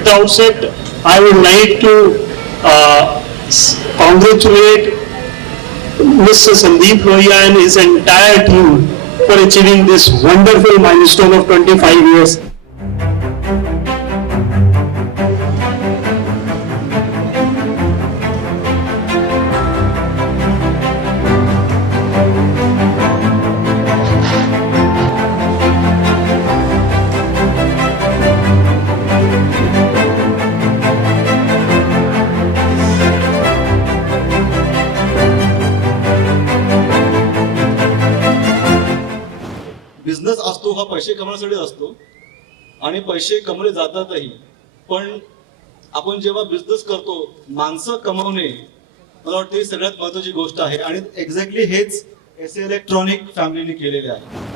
At the outset, I would like to congratulate Mr. Sandeep Lohia and his entire team for achieving this wonderful milestone of 25 years. Business असतो हा पैसे कमवण्यासाठी असतो आणि पैसे कमवले जातातही, पण आपण जेव्हा बिझनेस करतो माणसं कमवणे मला वाटतं ही सगळ्यात महत्त्वाची गोष्ट आहे आणि एक्झॅक्टली हेच एसए इलेक्ट्रॉनिक फॅमिलीने केलेले आहे.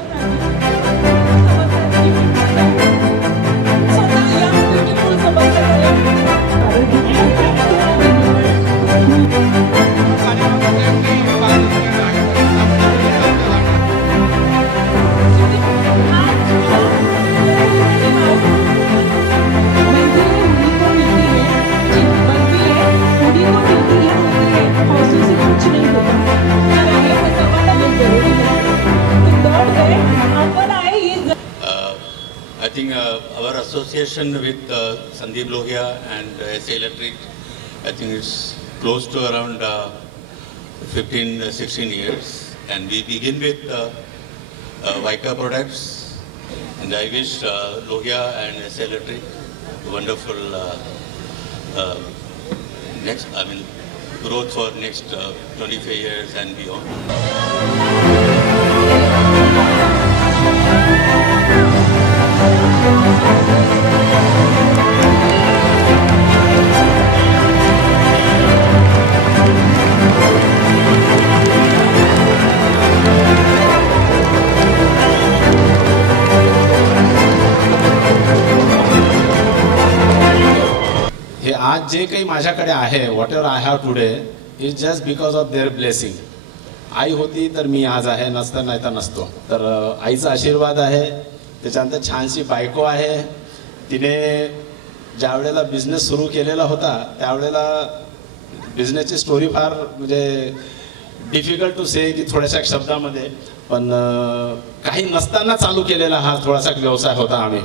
I think our association with Sandeep Lohia and SA Electric, I think it's close to around 15-16 years, and we begin with Vyka products, and I wish Lohia and SA Electric wonderful growth for next 25 years and beyond. हे आज जे काही माझ्याकडे आहे, whatever I have today is just because of their blessing. आई होती तर मी आज आहे, नसतं नाही तर नसतो. तर आईचा आशीर्वाद आहे, त्याच्यानंतर छानशी बायको आहे. तिने ज्या वेळेला बिझनेस सुरू केलेला होता त्यावेळेला बिझनेसची स्टोरी फार म्हणजे डिफिकल्ट टू से की थोड्याशा शब्दामध्ये, पण काही नसताना चालू केलेला हा थोडासा व्यवसाय होता आम्ही.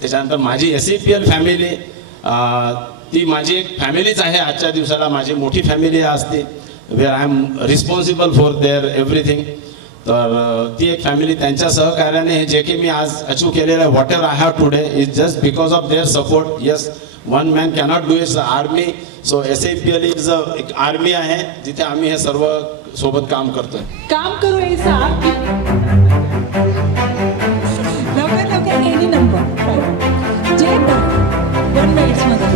त्याच्यानंतर माझी SEPL फॅमिली, ती माझी एक फॅमिलीच आहे. आजच्या दिवसाला माझी मोठी फॅमिली असते, wear I am responsible for their everything. तर ती एक फॅमिली, त्यांच्या सहकार्याने हे जे काही मी आज अचीव केलेलं आहे, what ever I have today is just because of there support. Yes, one man cannot do it's army. So SEPL is एक आर्मी आहे जिथे आम्ही हे सर्व सोबत काम करतोय. काम करू ऐसा लवकर एनी नंबर जे 1 मिनिट्स मध्ये